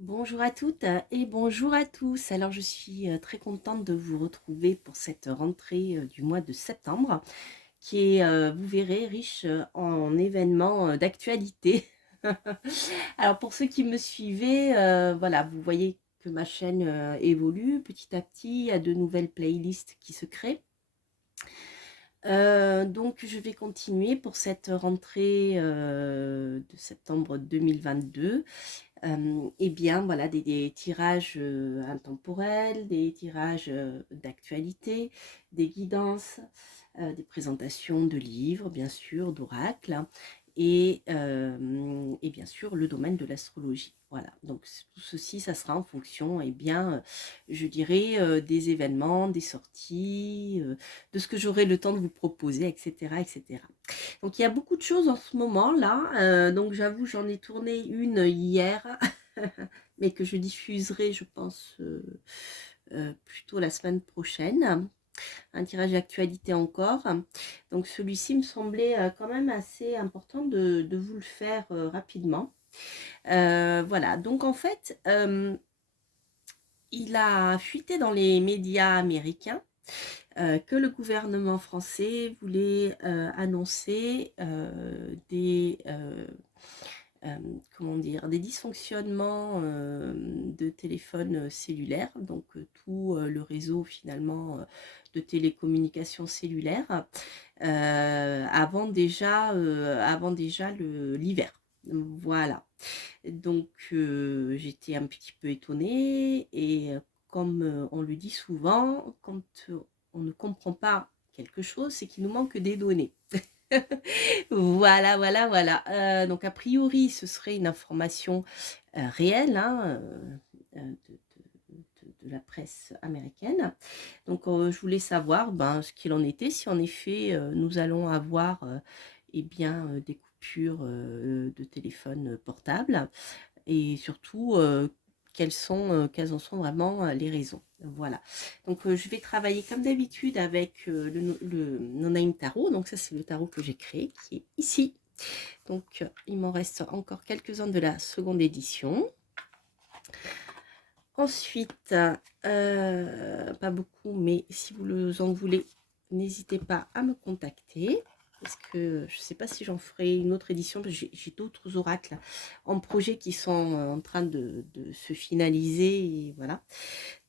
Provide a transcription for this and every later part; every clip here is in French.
Bonjour à toutes et bonjour à tous. Alors je suis très contente de vous retrouver pour cette rentrée du mois de septembre qui est, vous verrez, riche en événements d'actualité. Alors pour ceux qui me suivaient, voilà, vous voyez que ma chaîne évolue petit à petit, il y a de nouvelles playlists qui se créent. Donc je vais continuer pour cette rentrée de septembre 2022. Et bien voilà des tirages intemporels, des tirages d'actualité, des guidances, des présentations de livres, bien sûr, d'oracles, et bien sûr le domaine de l'astrologie. Voilà, donc tout ceci, ça sera en fonction, et bien, je dirais, des événements, des sorties, de ce que j'aurai le temps de vous proposer, etc., etc. Donc il y a beaucoup de choses en ce moment là, donc j'avoue j'en ai tourné une hier, mais que je diffuserai je pense plutôt la semaine prochaine. Un tirage d'actualité encore. Donc celui-ci me semblait quand même assez important de vous le faire rapidement. Voilà, donc en fait, il a fuité dans les médias américains que le gouvernement français voulait annoncer comment dire, des dysfonctionnements de téléphones cellulaires, donc tout le réseau finalement de télécommunications cellulaires avant déjà l'hiver. Voilà. Donc j'étais un petit peu étonnée et comme on le dit souvent, quand on ne comprend pas quelque chose, c'est qu'il nous manque des données. Voilà, voilà, voilà. Donc a priori, ce serait une information réelle, hein, de la presse américaine. Donc je voulais savoir ce qu'il en était, si en effet nous allons avoir eh bien, des coupures de téléphone portable, et surtout quelles en sont vraiment les raisons. Voilà. Donc je vais travailler comme d'habitude avec le No Name Tarot. Donc ça, c'est le tarot que j'ai créé, qui est ici. Donc il m'en reste encore quelques-uns de la seconde édition. Ensuite, pas beaucoup, mais si vous en voulez, n'hésitez pas à me contacter. Parce que je ne sais pas si j'en ferai une autre édition, parce que j'ai d'autres oracles en projet qui sont en train de se finaliser. Et voilà.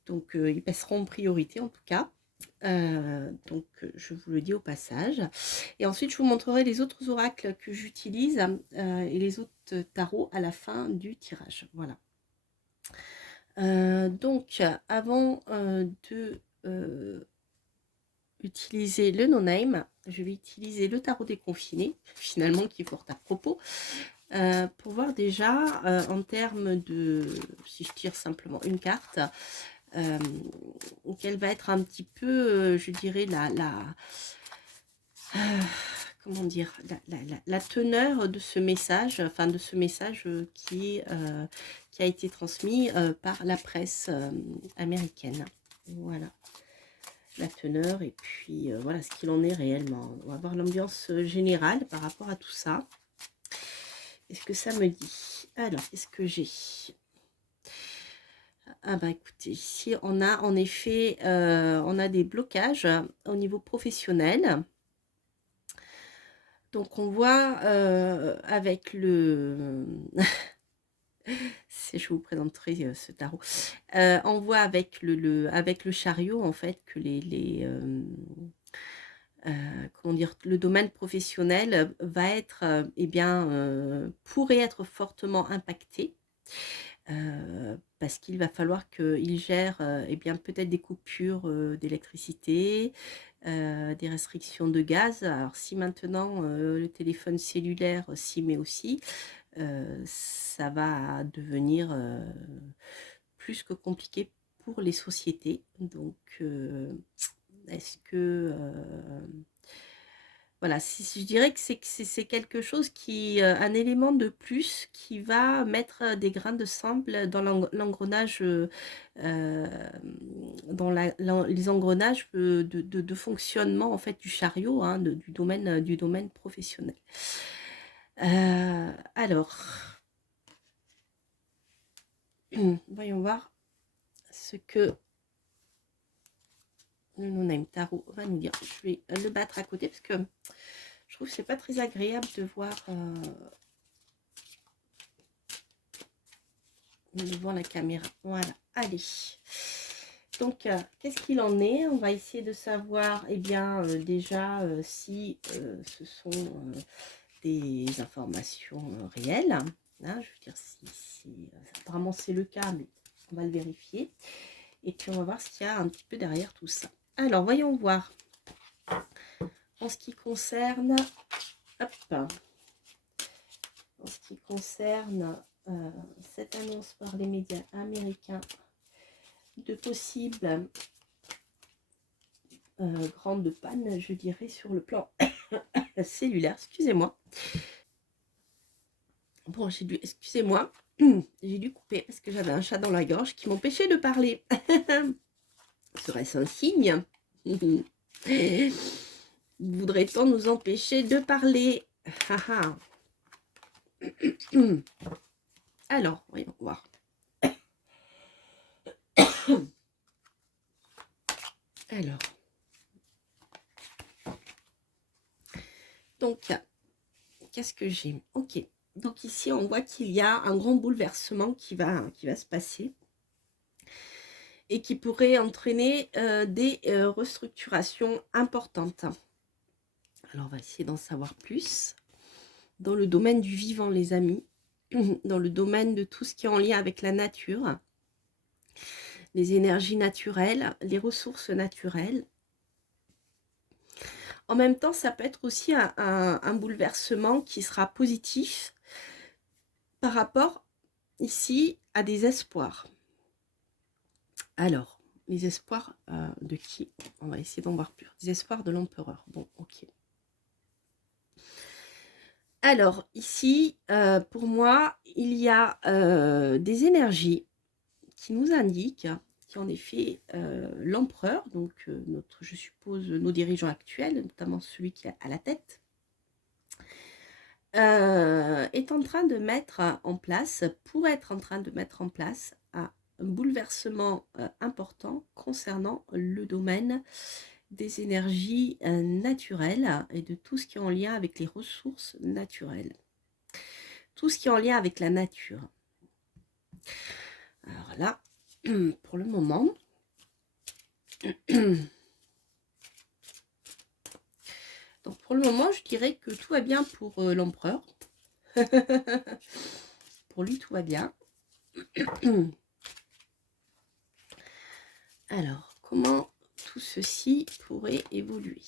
Donc, ils passeront en priorité en tout cas. Donc, je vous le dis au passage. Et ensuite, je vous montrerai les autres oracles que j'utilise et les autres tarots à la fin du tirage. Voilà. Donc, avant de utiliser le no-name, je vais utiliser le tarot des confinés, finalement, qui est fort à propos, pour voir déjà en termes de, si je tire simplement une carte, quelle va être un petit peu, je dirais, comment dire, la teneur de ce message, enfin de ce message qui a été transmis par la presse américaine. Voilà, la teneur, et puis voilà ce qu'il en est réellement. On va voir l'ambiance générale par rapport à tout ça. Qu'est-ce que ça me dit? Alors, qu'est-ce que j'ai? Ah bah écoutez, ici on a en effet on a des blocages au niveau professionnel. Donc on voit avec le je vous présenterai ce tarot. On voit avec avec le chariot en fait que comment dire, le domaine professionnel va être, eh bien, pourrait être fortement impacté. Parce qu'il va falloir qu'il gère eh bien, peut-être des coupures d'électricité, des restrictions de gaz. Alors si maintenant le téléphone cellulaire s'y met aussi, ça va devenir plus que compliqué pour les sociétés. Donc est-ce que voilà, je dirais que c'est quelque chose qui, un élément de plus qui va mettre des grains de sable dans l'engrenage, dans les engrenages de fonctionnement en fait du chariot, hein, du domaine professionnel. Alors, Voyons voir ce que le No-Name Tarot va nous dire. Je vais le battre à côté parce que je trouve que c'est pas très agréable de voir devant la caméra. Voilà, allez. Donc, qu'est-ce qu'il en est? On va essayer de savoir, eh bien, déjà, si ce sont des informations réelles. Hein, je veux dire, si apparemment c'est le cas, mais on va le vérifier. Et puis, on va voir ce qu'il y a un petit peu derrière tout ça. Alors, voyons voir. En ce qui concerne... Hop, en ce qui concerne cette annonce par les médias américains de possibles grandes pannes, je dirais, sur le plan cellulaire. Excusez-moi. Bon, j'ai dû... Excusez-moi. J'ai dû couper parce que j'avais un chat dans la gorge qui m'empêchait de parler. Serait-ce un signe? Voudrait-on nous empêcher de parler? Alors, voyons voir. Alors. Donc, qu'est-ce que j'ai? Ok. Donc ici, on voit qu'il y a un grand bouleversement qui va se passer et qui pourrait entraîner des restructurations importantes. Alors, on va essayer d'en savoir plus. Dans le domaine du vivant, les amis, dans le domaine de tout ce qui est en lien avec la nature, les énergies naturelles, les ressources naturelles. En même temps, ça peut être aussi un bouleversement qui sera positif par rapport ici à des espoirs. Alors, les espoirs de qui? On va essayer d'en voir plus. Les espoirs de l'empereur. Bon, ok. Alors, ici, pour moi, il y a des énergies qui nous indiquent qu'en effet, l'empereur, donc je suppose nos dirigeants actuels, notamment celui qui est à la tête, est en train de mettre en place, pourrait être en train de mettre en place un bouleversement important concernant le domaine des énergies naturelles et de tout ce qui est en lien avec les ressources naturelles. Tout ce qui est en lien avec la nature. Alors là, pour le moment, donc pour le moment, je dirais que tout va bien pour l'empereur. Pour lui, tout va bien. Alors, comment tout ceci pourrait évoluer?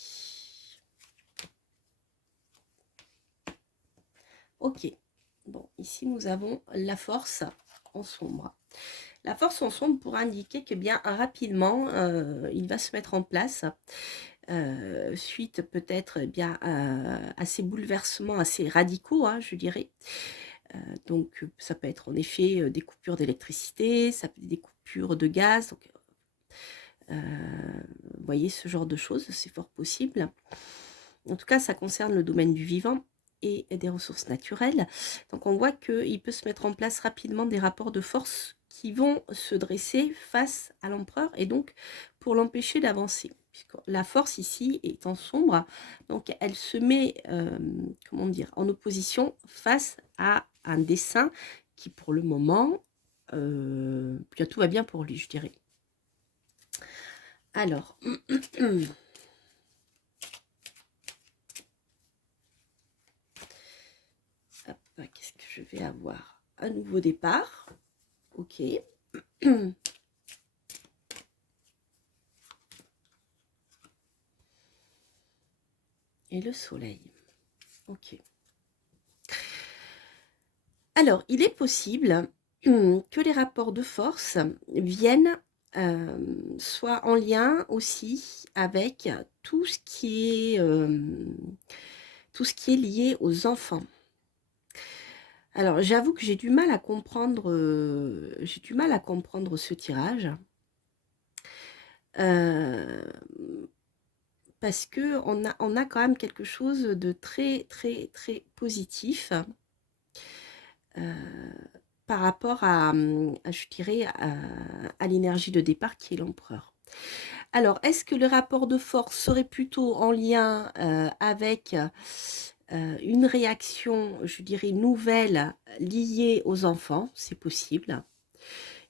Ok. Bon, ici, nous avons la force en sombre. La force en sombre pour indiquer que bien rapidement, il va se mettre en place suite peut-être bien à ces bouleversements assez radicaux, hein, je dirais. Donc, ça peut être en effet des coupures d'électricité, ça peut être des coupures de gaz. Donc, vous voyez, ce genre de choses, c'est fort possible. En tout cas, ça concerne le domaine du vivant et des ressources naturelles. Donc, on voit qu'il peut se mettre en place rapidement des rapports de force qui vont se dresser face à l'empereur et donc pour l'empêcher d'avancer. Puisque la force ici est en sombre, donc elle se met, comment dire, en opposition face à un dessein qui pour le moment, bien, tout va bien pour lui, je dirais. Alors, qu'est-ce que je vais avoir? Un nouveau départ. Ok. Et le soleil. Ok. Alors, il est possible que les rapports de force viennent soit en lien aussi avec tout ce qui est lié aux enfants. Alors, j'avoue que j'ai du mal à comprendre ce tirage. Parce que on a quand même quelque chose de très, très, très positif. par rapport je dirais, à l'énergie de départ qui est l'empereur. Alors, est-ce que le rapport de force serait plutôt en lien avec une réaction, je dirais, nouvelle liée aux enfants? C'est possible.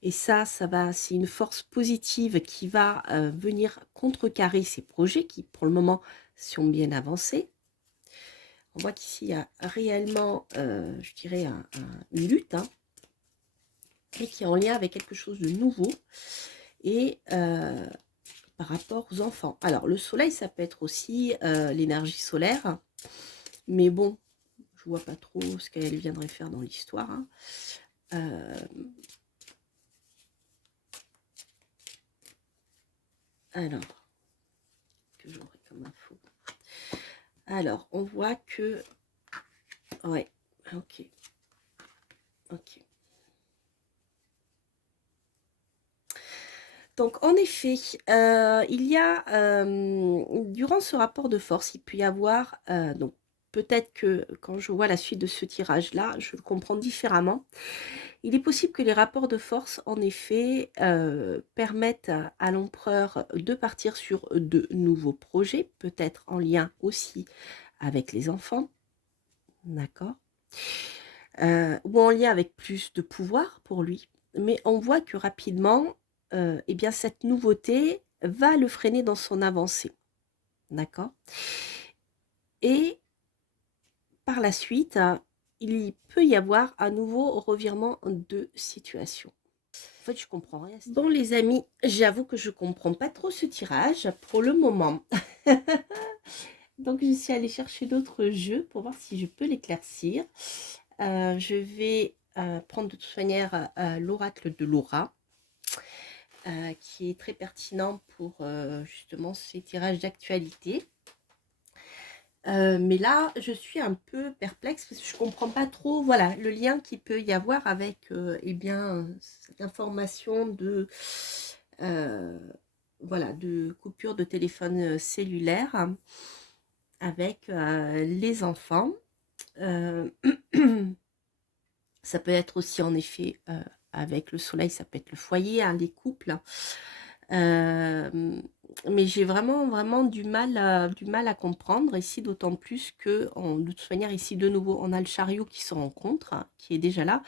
Et ça c'est une force positive qui va venir contrecarrer ces projets qui, pour le moment, sont bien avancés. On voit qu'ici, il y a réellement, je dirais, une lutte, hein, et qui est en lien avec quelque chose de nouveau et par rapport aux enfants. Alors, le soleil, ça peut être aussi l'énergie solaire, mais bon, je vois pas trop ce qu'elle viendrait faire dans l'histoire. Hein. Alors, que j'aurai comme info. Alors, on voit que... Ouais, ok. Ok. Donc, en effet, il y a, durant ce rapport de force, il peut y avoir, donc peut-être que quand je vois la suite de ce tirage-là, je le comprends différemment. Il est possible que les rapports de force, en effet, permettent à l'empereur de partir sur de nouveaux projets, peut-être en lien aussi avec les enfants, d'accord, ou en lien avec plus de pouvoir pour lui. Mais on voit que rapidement, eh bien, cette nouveauté va le freiner dans son avancée, d'accord. Et par la suite, il peut y avoir un nouveau revirement de situation. En fait, je comprends rien. Bon, les amis, j'avoue que je comprends pas trop ce tirage pour le moment. Donc, je suis allée chercher d'autres jeux pour voir si je peux l'éclaircir. Je vais prendre de toute manière l'oracle de Laura, qui est très pertinent pour justement ces tirages d'actualité. Mais là, je suis un peu perplexe parce que je comprends pas trop, voilà, le lien qu'il peut y avoir avec, eh bien, cette information de, voilà, de coupure de téléphone cellulaire avec les enfants. Ça peut être aussi en effet avec le soleil, ça peut être le foyer, hein, les couples. Mais j'ai vraiment du mal à comprendre ici, d'autant plus que de toute manière ici de nouveau on a le chariot qui se rencontre, hein, qui est déjà là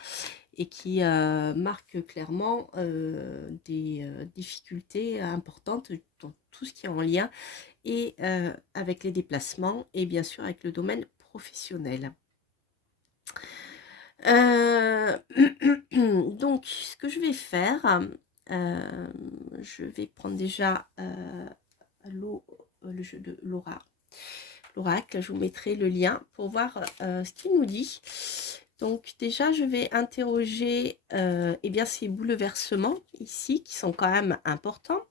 et qui marque clairement des difficultés importantes dans tout ce qui est en lien et avec les déplacements et bien sûr avec le domaine professionnel. Donc, ce que je vais faire, je vais prendre déjà le jeu de l'oracle. Je vous mettrai le lien pour voir ce qu'il nous dit. Donc, déjà, je vais interroger eh bien, ces bouleversements ici qui sont quand même importants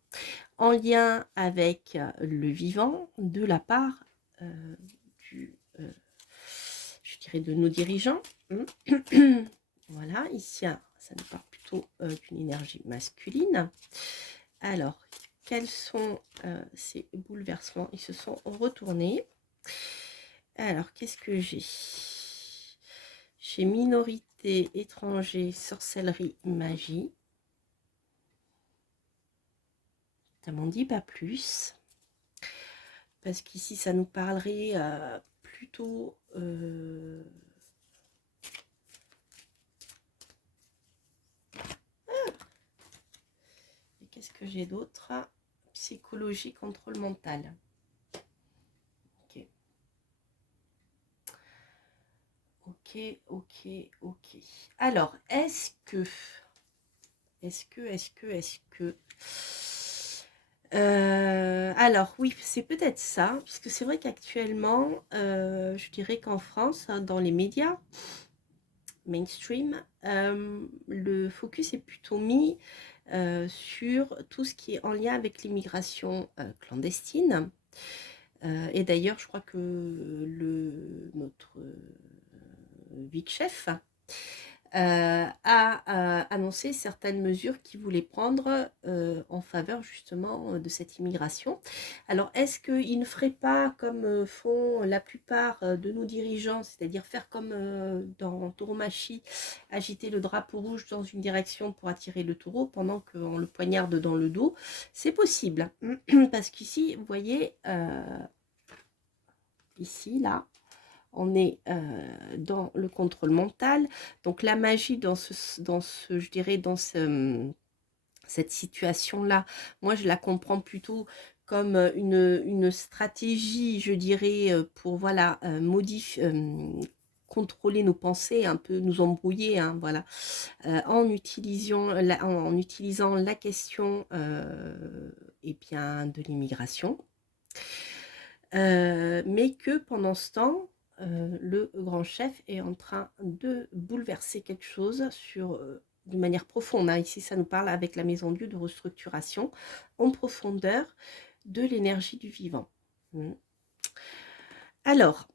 en lien avec le vivant de la part je dirais, de nos dirigeants. Voilà, ici, ça nous parle plutôt d'une énergie masculine. Alors, quels sont ces bouleversements? Ils se sont retournés. Alors, qu'est-ce que j'ai? J'ai minorité, étranger, sorcellerie, magie. Ça m'en dit pas plus. Parce qu'ici, ça nous parlerait plutôt... Qu'est-ce que j'ai d'autre? Psychologie, contrôle mental. Ok. Ok. Alors, est-ce que... alors, oui, c'est peut-être ça, puisque c'est vrai qu'actuellement, je dirais qu'en France, hein, dans les médias mainstream, le focus est plutôt mis sur tout ce qui est en lien avec l'immigration clandestine. Et d'ailleurs, je crois que notre Vic Chef a annoncé certaines mesures qu'il voulait prendre en faveur justement de cette immigration. Alors, est-ce qu'il ne ferait pas comme font la plupart de nos dirigeants, c'est-à-dire faire comme dans Tauromachie, agiter le drapeau rouge dans une direction pour attirer le taureau pendant qu'on le poignarde dans le dos? C'est possible, parce qu'ici, vous voyez, ici, là, on est dans le contrôle mental. Donc la magie je dirais, cette situation-là, moi je la comprends plutôt comme une stratégie, je dirais, pour voilà, contrôler nos pensées, un peu nous embrouiller, hein, voilà, en utilisant la question eh bien, de l'immigration. Mais que pendant ce temps, le grand chef est en train de bouleverser quelque chose de manière profonde, hein. Ici, ça nous parle avec la Maison Dieu de restructuration en profondeur de l'énergie du vivant. Alors,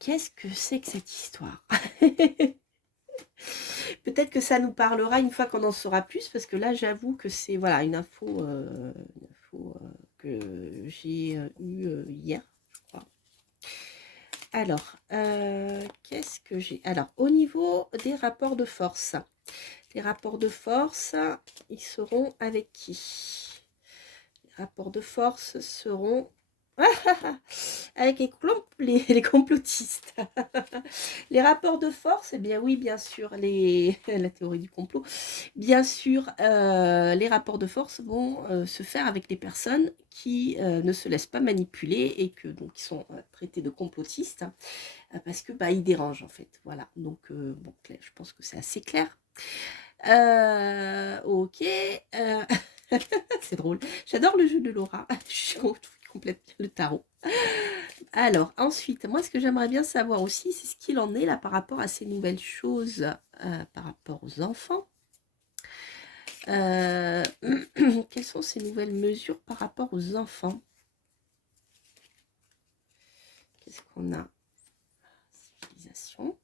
qu'est-ce que c'est que cette histoire? Peut-être que ça nous parlera une fois qu'on en saura plus, parce que là, j'avoue que c'est voilà, une info que j'ai eue hier, je crois. Alors, qu'est-ce que j'ai? Alors, au niveau des rapports de force, les rapports de force, ils seront avec qui? Les rapports de force seront avec les complotistes. Les rapports de force, eh bien oui, bien sûr, la théorie du complot, bien sûr, les rapports de force vont se faire avec des personnes qui ne se laissent pas manipuler et donc qui sont traités de complotistes parce que ils dérangent en fait. Voilà, donc bon, je pense que c'est assez clair. Ok, c'est drôle. J'adore le jeu de Laura. Je complète le tarot. Alors, ensuite, moi, ce que j'aimerais bien savoir aussi, c'est ce qu'il en est là par rapport à ces nouvelles choses, par rapport aux enfants. Quelles sont ces nouvelles mesures par rapport aux enfants? Qu'est-ce qu'on a? Civilisation.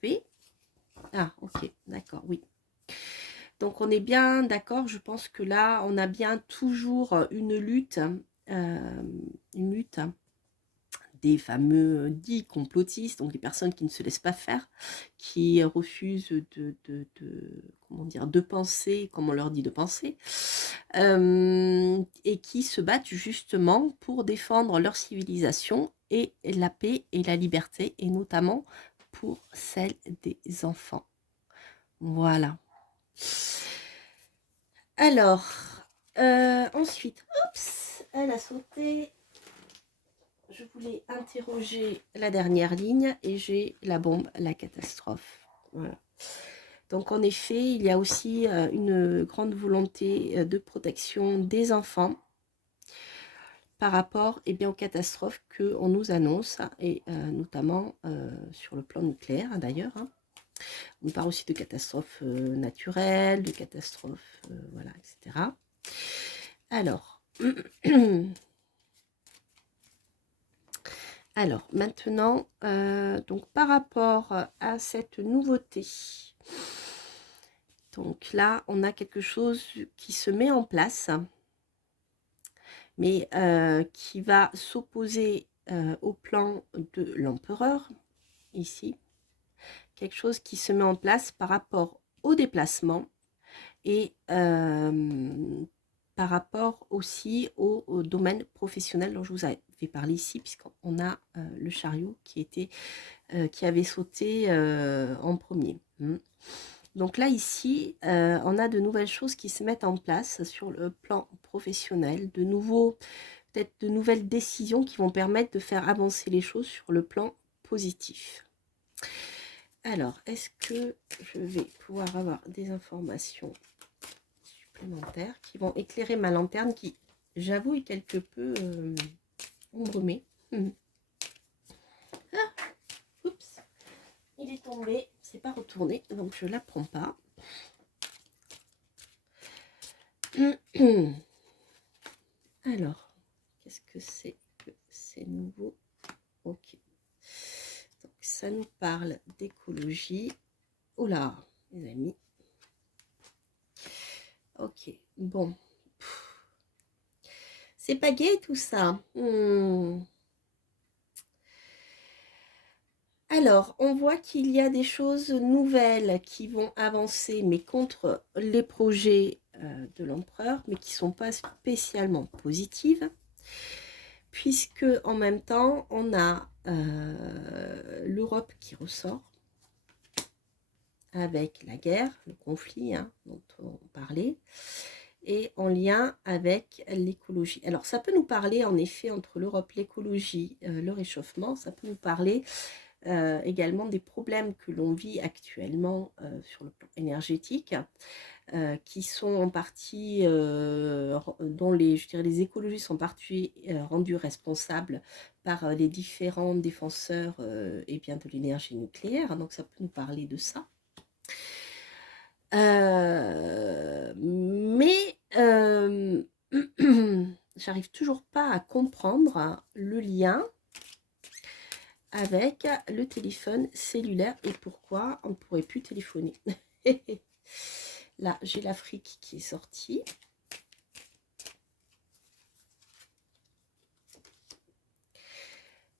P. Ah, ok, d'accord, oui. Donc, on est bien d'accord. Je pense que là, on a bien toujours une lutte des fameux dits complotistes, donc des personnes qui ne se laissent pas faire, qui refusent comment dire, de penser comme on leur dit de penser, et qui se battent justement pour défendre leur civilisation et la paix et la liberté, et notamment pour celle des enfants. Voilà. Alors, ensuite, oups, elle a sauté. Je voulais interroger la dernière ligne et j'ai la bombe, la catastrophe. Voilà. Donc en effet, il y a aussi une grande volonté de protection des enfants par rapport aux catastrophes qu'on nous annonce, et notamment sur le plan nucléaire d'ailleurs. Hein. On parle aussi de catastrophes naturelles, de catastrophes, voilà, etc. Alors, alors maintenant, donc par rapport à cette nouveauté, donc là, on a quelque chose qui se met en place, mais qui va s'opposer au plan de l'empereur, ici. Quelque chose qui se met en place par rapport au déplacement et par rapport aussi au domaine professionnel dont je vous avais parlé ici, puisqu'on a le chariot qui avait sauté en premier. Donc là, ici, on a de nouvelles choses qui se mettent en place sur le plan professionnel, peut-être de nouvelles décisions qui vont permettre de faire avancer les choses sur le plan positif. Alors, est-ce que je vais pouvoir avoir des informations supplémentaires qui vont éclairer ma lanterne qui, j'avoue, est quelque peu embrumée. Ah, oups, il est tombé, c'est pas retourné, donc je la prends pas. Alors, qu'est-ce que c'est nouveau? Ok. Donc ça nous parle d'écologie. Oh là, les amis. Ok, bon. C'est pas gai tout ça. Alors, on voit qu'il y a des choses nouvelles qui vont avancer, mais contre les projets de l'empereur, mais qui ne sont pas spécialement positives, puisque en même temps, on a l'Europe qui ressort, avec la guerre, le conflit dont on parlait, et en lien avec l'écologie. Alors, ça peut nous parler, en effet, entre l'Europe, l'écologie, le réchauffement, ça peut nous parler également des problèmes que l'on vit actuellement sur le plan énergétique, qui sont en partie, dont je dirais, les écologistes sont en partie rendus responsables par les différents défenseurs et bien, de l'énergie nucléaire. Donc, ça peut nous parler de ça. Mais j'arrive toujours pas à comprendre le lien avec le téléphone cellulaire et pourquoi on ne pourrait plus téléphoner. Là, j'ai l'Afrique qui est sortie.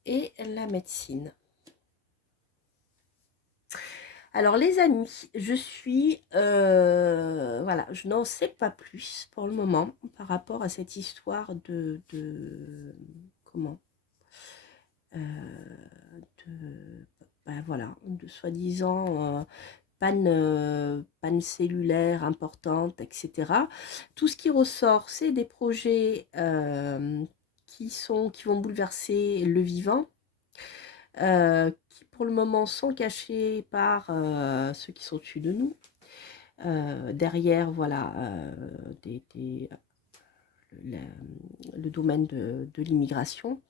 Et la médecine. Alors les amis, je suis, voilà, je n'en sais pas plus pour le moment par rapport à cette histoire de comment voilà, de soi-disant panne cellulaire importante, etc. Tout ce qui ressort, c'est des projets qui vont bouleverser le vivant, qui pour le moment sont cachés par ceux qui sont au-dessus de nous. Derrière, voilà, le domaine de l'immigration.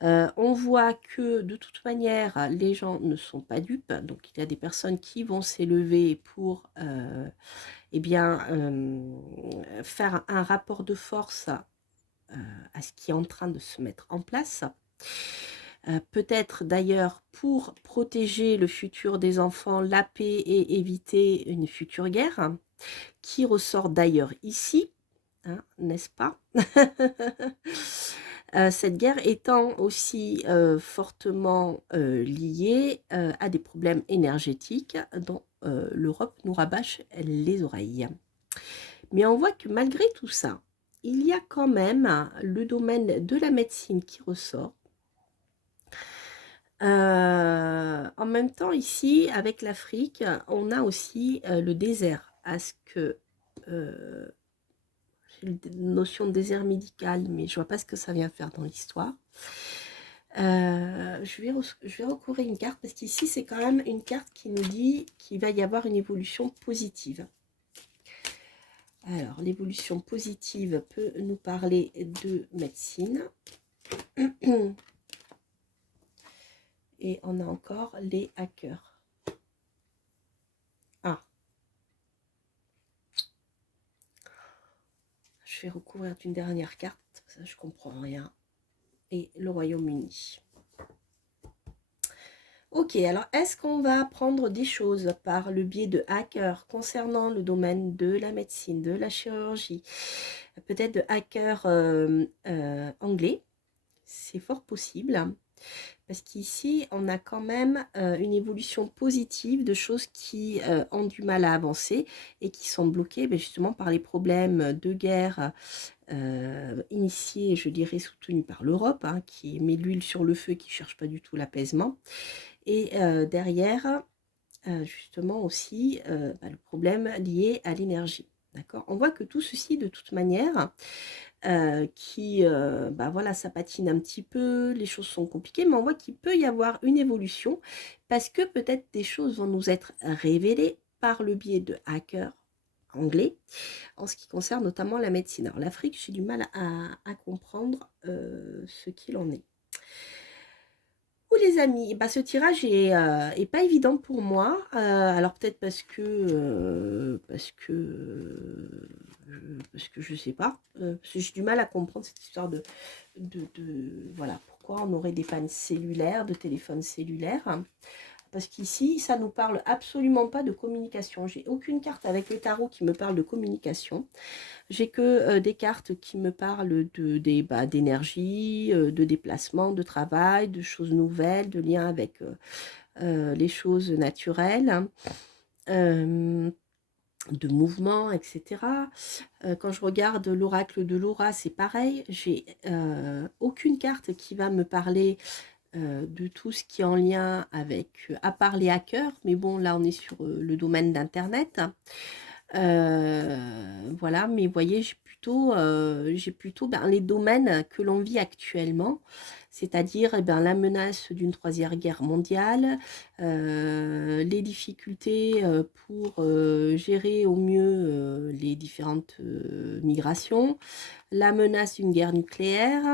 On voit que de toute manière, les gens ne sont pas dupes, donc il y a des personnes qui vont s'élever pour eh bien, faire un rapport de force à ce qui est en train de se mettre en place. Peut-être d'ailleurs pour protéger le futur des enfants, la paix et éviter une future guerre, qui ressort d'ailleurs ici, n'est-ce pas? Cette guerre étant aussi fortement liée à des problèmes énergétiques dont l'Europe nous rabâche les oreilles. Mais on voit que malgré tout ça, il y a quand même le domaine de la médecine qui ressort. En même temps, ici, avec l'Afrique, on a aussi le désert. À ce que j'ai une notion de désert médical, mais je vois pas ce que ça vient faire dans l'histoire. Je vais recourir une carte parce qu'ici, c'est quand même une carte qui nous dit qu'il va y avoir une évolution positive. Alors, l'évolution positive peut nous parler de médecine. Et on a encore les hackers. Ah. Je vais recouvrir d'une dernière carte. Ça, je comprends rien. Et le Royaume-Uni. Ok, alors est-ce qu'on va apprendre des choses par le biais de hackers concernant le domaine de la médecine, de la chirurgie, peut-être de hackers anglais? C'est fort possible. Parce qu'ici, on a quand même une évolution positive de choses qui ont du mal à avancer et qui sont bloquées justement par les problèmes de guerre initiés, je dirais, soutenus par l'Europe, qui met l'huile sur le feu, qui ne cherche pas du tout l'apaisement. Et derrière, justement aussi, le problème lié à l'énergie. D'accord. On voit que tout ceci, de toute manière, voilà, ça patine un petit peu, les choses sont compliquées, mais on voit qu'il peut y avoir une évolution parce que peut-être des choses vont nous être révélées par le biais de hackers anglais en ce qui concerne notamment la médecine. Alors l'Afrique, j'ai du mal à comprendre ce qu'il en est. Les amis, ce tirage est pas évident pour moi. Alors peut-être parce que je sais pas, parce que j'ai du mal à comprendre cette histoire de voilà, pourquoi on aurait des pannes cellulaires, de téléphone cellulaire. Parce qu'ici, ça ne nous parle absolument pas de communication. J'ai aucune carte avec le tarot qui me parle de communication. J'ai que des cartes qui me parlent d'énergie, de déplacement, de travail, de choses nouvelles, de liens avec les choses naturelles, de mouvement, etc. Quand je regarde l'oracle de Laura, c'est pareil. J'ai aucune carte qui va me parler de tout ce qui est en lien avec, à part les hackers, mais bon, là, on est sur le domaine d'Internet. Voilà, mais vous voyez, j'ai plutôt les domaines que l'on vit actuellement, c'est-à-dire la menace d'une troisième guerre mondiale, les difficultés pour gérer au mieux les différentes migrations, la menace d'une guerre nucléaire,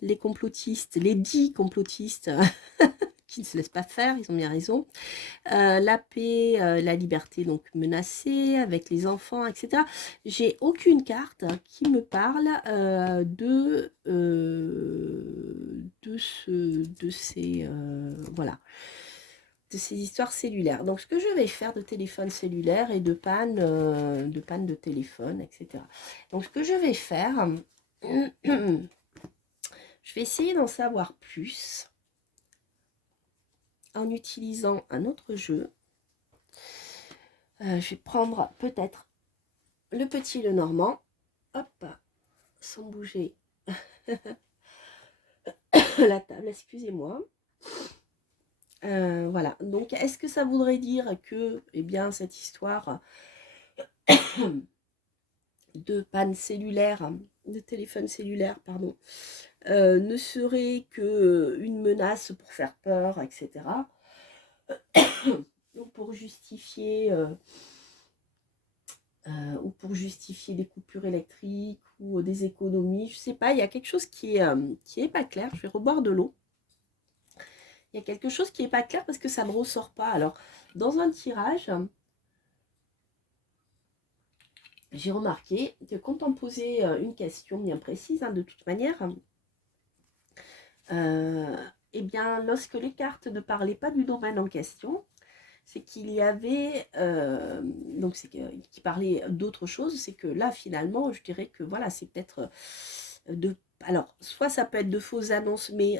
les complotistes, les dits complotistes qui ne se laissent pas faire, ils ont bien raison, la paix, la liberté donc menacée avec les enfants, etc. J'ai aucune carte qui me parle voilà, de ces histoires cellulaires. Donc ce que je vais faire de téléphone cellulaire et de panne de téléphone, etc. Donc ce que je vais faire, je vais essayer d'en savoir plus en utilisant un autre jeu. Je vais prendre peut-être le petit le normand, hop, sans bouger la table, excusez-moi. Voilà, donc est-ce que ça voudrait dire que, eh bien, cette histoire de panne cellulaire, de téléphone cellulaire, pardon, ne serait que une menace pour faire peur, etc. Donc pour justifier des coupures électriques ou des économies, je sais pas, il y a quelque chose qui est pas clair. Je vais reboire de l'eau. Il y a quelque chose qui est pas clair parce que ça me ressort pas. Alors, dans un tirage, j'ai remarqué que quand on posait une question bien précise, de toute manière, eh bien, lorsque les cartes ne parlaient pas du domaine en question, c'est qu'il y avait, donc c'est qui parlait d'autre chose, c'est que là, finalement, je dirais que voilà, c'est peut-être alors, soit ça peut être de fausses annonces, mais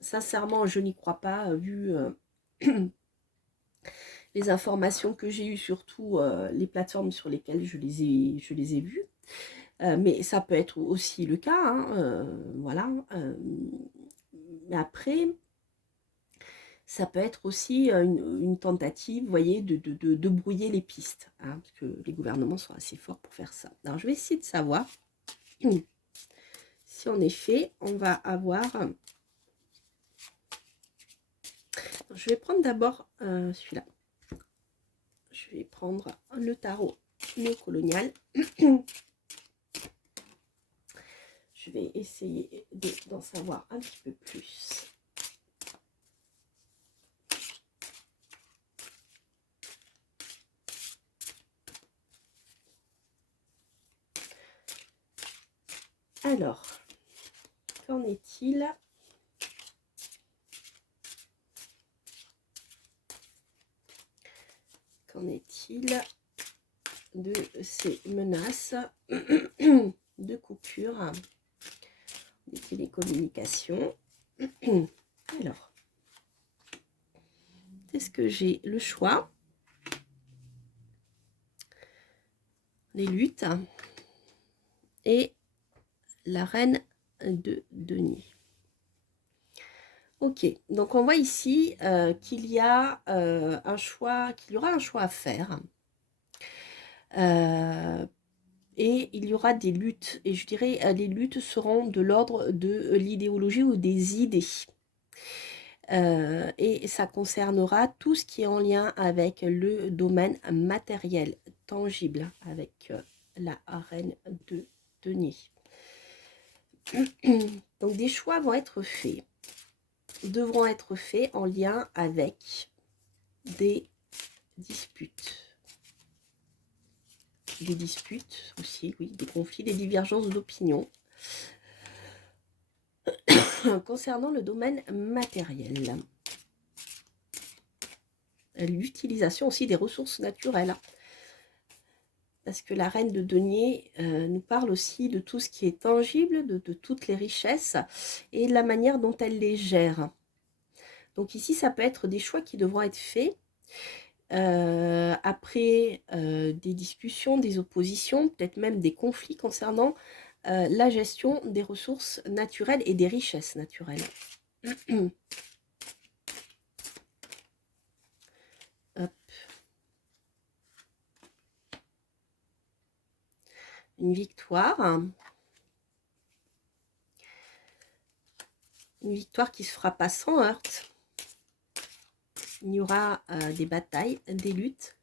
sincèrement, je n'y crois pas, vu les informations que j'ai eues, surtout les plateformes sur lesquelles je les ai vues. Mais ça peut être aussi le cas, voilà. Mais après, ça peut être aussi une tentative, vous voyez, de brouiller les pistes, parce que les gouvernements sont assez forts pour faire ça. Alors, je vais essayer de savoir si en effet, on va avoir... Je vais prendre d'abord celui-là. Je vais prendre le tarot néocolonial. Je vais essayer d'en savoir un petit peu plus. Alors, qu'en est-il ? Qu'en est-il de ces menaces de coupure des télécommunications? Alors, est-ce que j'ai le choix? Les luttes et la reine de denier. Ok, donc on voit ici qu'il y a un choix, qu'il y aura un choix à faire. Et il y aura des luttes. Et je dirais, les luttes seront de l'ordre de l'idéologie ou des idées. Et ça concernera tout ce qui est en lien avec le domaine matériel, tangible, avec la reine de denier. Donc des choix vont être faits, devront être faits en lien avec des disputes. Des disputes aussi, oui, des conflits, des divergences d'opinion. concernant le domaine matériel. L'utilisation aussi des ressources naturelles. Parce que la reine de denier nous parle aussi de tout ce qui est tangible, de toutes les richesses et de la manière dont elle les gère. Donc ici, ça peut être des choix qui devront être faits après des discussions, des oppositions, peut-être même des conflits concernant la gestion des ressources naturelles et des richesses naturelles. Hop. Une victoire. Une victoire qui se fera pas sans heurts. Il y aura des batailles, des luttes.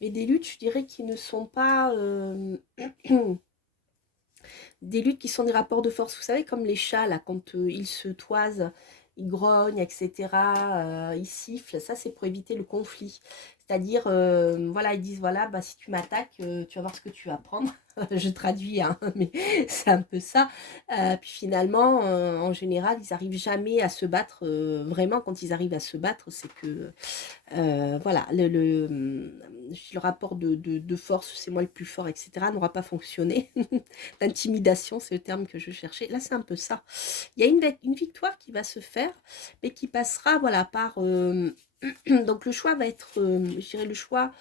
Mais des luttes, je dirais, qui ne sont pas... des luttes qui sont des rapports de force. Vous savez, comme les chats, là, quand ils se toisent, ils grognent, etc. Ils sifflent. Ça, c'est pour éviter le conflit. C'est-à-dire, voilà, ils disent, voilà, bah, si tu m'attaques, tu vas voir ce que tu vas prendre. Je traduis, hein, mais c'est un peu ça. Puis finalement, en général, ils n'arrivent jamais à se battre. Vraiment, quand ils arrivent à se battre, c'est que voilà, le rapport de force, c'est moi le plus fort, etc., n'aura pas fonctionné. L'intimidation, c'est le terme que je cherchais. Là, c'est un peu ça. Il y a une victoire qui va se faire, mais qui passera, voilà, par... donc le choix va être, je dirais, le choix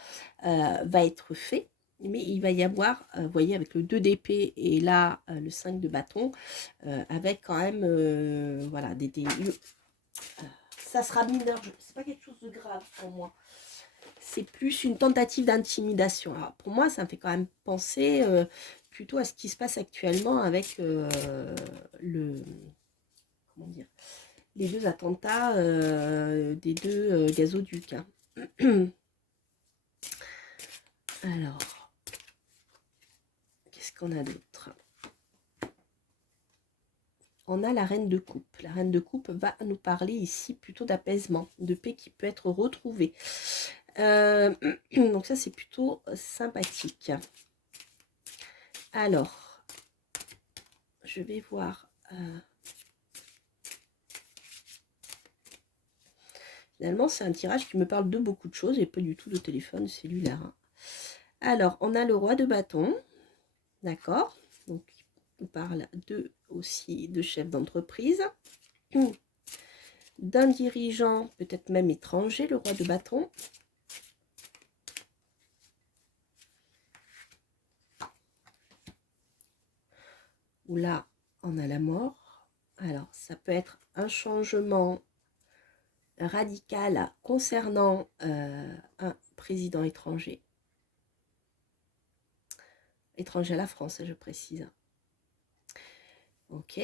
va être fait, mais il va y avoir, vous voyez, avec le 2 d'épée et là, le 5 de bâton, avec quand même, voilà, ça sera mineur, c'est pas quelque chose de grave pour moi. C'est plus une tentative d'intimidation. Alors pour moi, ça me fait quand même penser plutôt à ce qui se passe actuellement avec comment dire, les deux attentats des deux gazoducs. Hein. Alors, qu'est-ce qu'on a d'autre? On a la reine de coupe. La reine de coupe va nous parler ici plutôt d'apaisement, de paix qui peut être retrouvée. Donc ça, c'est plutôt sympathique. Alors, je vais voir. Finalement, c'est un tirage qui me parle de beaucoup de choses et pas du tout de téléphone cellulaire. Hein. Alors, on a le roi de bâton. D'accord. Donc, on parle aussi de chef d'entreprise. D'un dirigeant, peut-être même étranger, le roi de bâton. Où là, on a la mort. Alors, ça peut être un changement radical concernant un président étranger. Étranger à la France, je précise. Ok.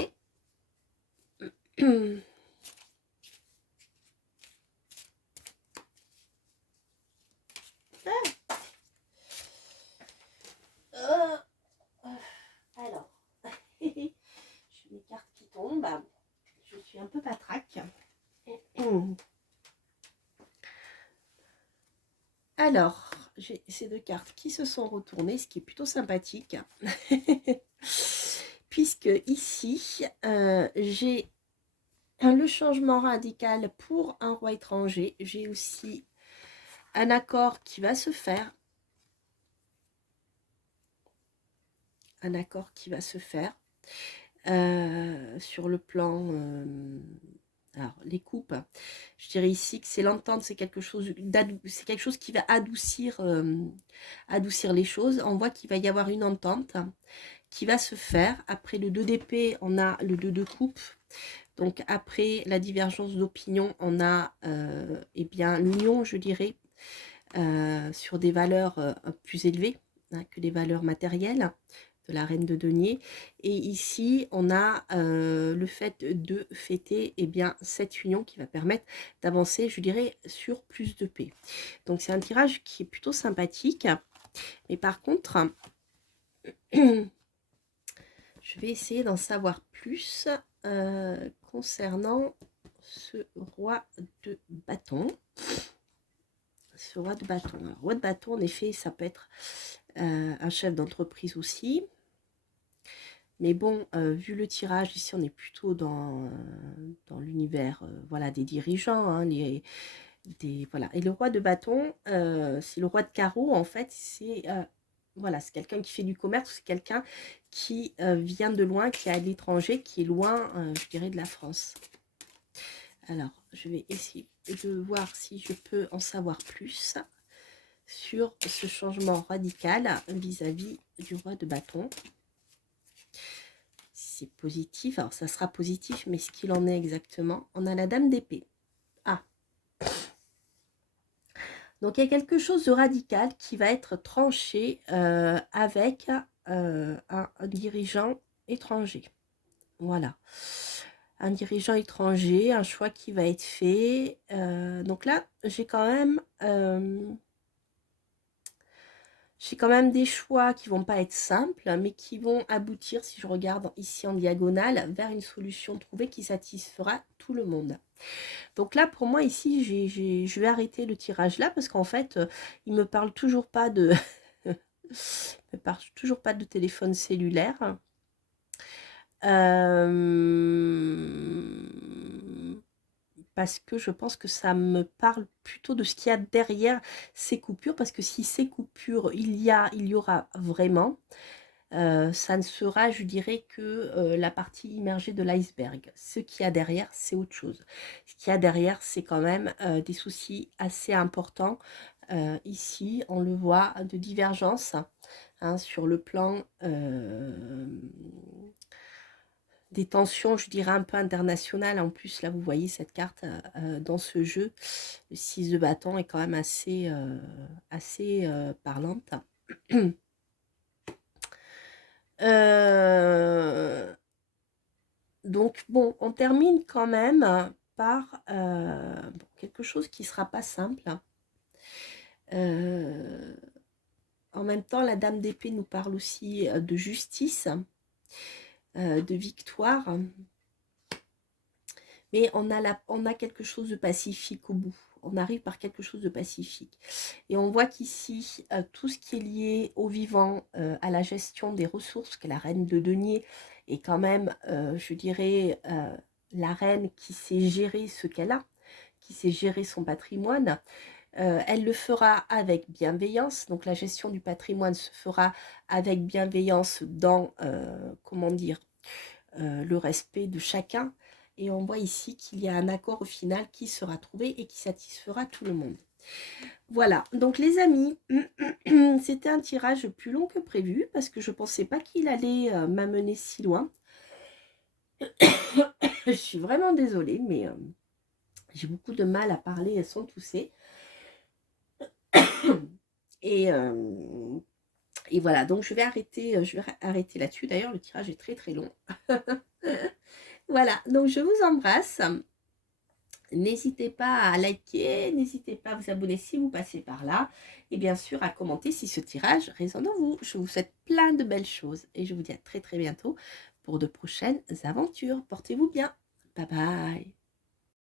Alors, j'ai mes cartes qui tombent. Je suis un peu patraque. Alors, j'ai ces deux cartes qui se sont retournées, ce qui est plutôt sympathique. Puisque ici, j'ai le changement radical pour un roi étranger. J'ai aussi un accord qui va se faire. Un accord qui va se faire sur le plan... alors, les coupes, je dirais ici que c'est l'entente, c'est quelque chose qui va adoucir, adoucir les choses. On voit qu'il va y avoir une entente qui va se faire. Après le 2 d'épée, on a le 2 de coupe. Donc après la divergence d'opinion, on a eh bien l'union, je dirais, sur des valeurs plus élevées hein, que les valeurs matérielles de la reine de denier. Et ici, on a le fait de fêter eh bien, cette union qui va permettre d'avancer, je dirais, sur plus de paix. Donc c'est un tirage qui est plutôt sympathique. Mais par contre, je vais essayer d'en savoir plus concernant ce roi de bâton. Ce roi de bâton. Alors, roi de bâton, en effet, ça peut être un chef d'entreprise aussi. Mais bon, vu le tirage, ici, on est plutôt dans l'univers voilà, des dirigeants, hein, voilà. Et le roi de bâton, c'est le roi de carreau, en fait, c'est voilà, c'est quelqu'un qui fait du commerce, c'est quelqu'un qui vient de loin, qui est à l'étranger, qui est loin, je dirais, de la France. Alors, je vais essayer de voir si je peux en savoir plus sur ce changement radical vis-à-vis du roi de bâton. Si c'est positif, alors ça sera positif, mais ce qu'il en est exactement, on a la dame d'épée. Ah, donc il y a quelque chose de radical qui va être tranché avec un dirigeant étranger. Voilà. Un dirigeant étranger, un choix qui va être fait. Donc là, j'ai quand même des choix qui vont pas être simples, mais qui vont aboutir, si je regarde ici en diagonale, vers une solution trouvée qui satisfera tout le monde. Donc là, pour moi, ici, je vais arrêter le tirage là, parce qu'en fait, il me parle toujours pas de... il me parle toujours pas de téléphone cellulaire. Parce que je pense que ça me parle plutôt de ce qu'il y a derrière ces coupures, parce que si ces coupures, il y aura vraiment, ça ne sera, je dirais, que la partie immergée de l'iceberg. Ce qu'il y a derrière, c'est autre chose. Ce qu'il y a derrière, c'est quand même des soucis assez importants. Ici, on le voit, de divergence hein, sur le plan des tensions, je dirais, un peu internationales. En plus, là, vous voyez cette carte dans ce jeu. Le 6 de bâton est quand même assez parlante. Donc, bon, on termine quand même par quelque chose qui ne sera pas simple. En même temps, la dame d'épée nous parle aussi de justice, de victoire. Mais on a quelque chose de pacifique au bout. On arrive par quelque chose de pacifique. Et on voit qu'ici, tout ce qui est lié au vivant, à la gestion des ressources, que la reine de denier est quand même, je dirais, la reine qui sait gérer ce qu'elle a, qui sait gérer son patrimoine. Elle le fera avec bienveillance. Donc la gestion du patrimoine se fera avec bienveillance dans, comment dire, le respect de chacun. Et on voit ici qu'il y a un accord au final qui sera trouvé et qui satisfera tout le monde. Voilà, donc les amis, c'était un tirage plus long que prévu parce que je ne pensais pas qu'il allait m'amener si loin. Je suis vraiment désolée, mais j'ai beaucoup de mal à parler sans tousser. Et voilà, donc je vais arrêter là-dessus. D'ailleurs, le tirage est très très long. Voilà, donc je vous embrasse. N'hésitez pas à liker, n'hésitez pas à vous abonner si vous passez par là. Et bien sûr, à commenter si ce tirage résonne en vous. Je vous souhaite plein de belles choses. Et je vous dis à très très bientôt pour de prochaines aventures. Portez-vous bien. Bye bye.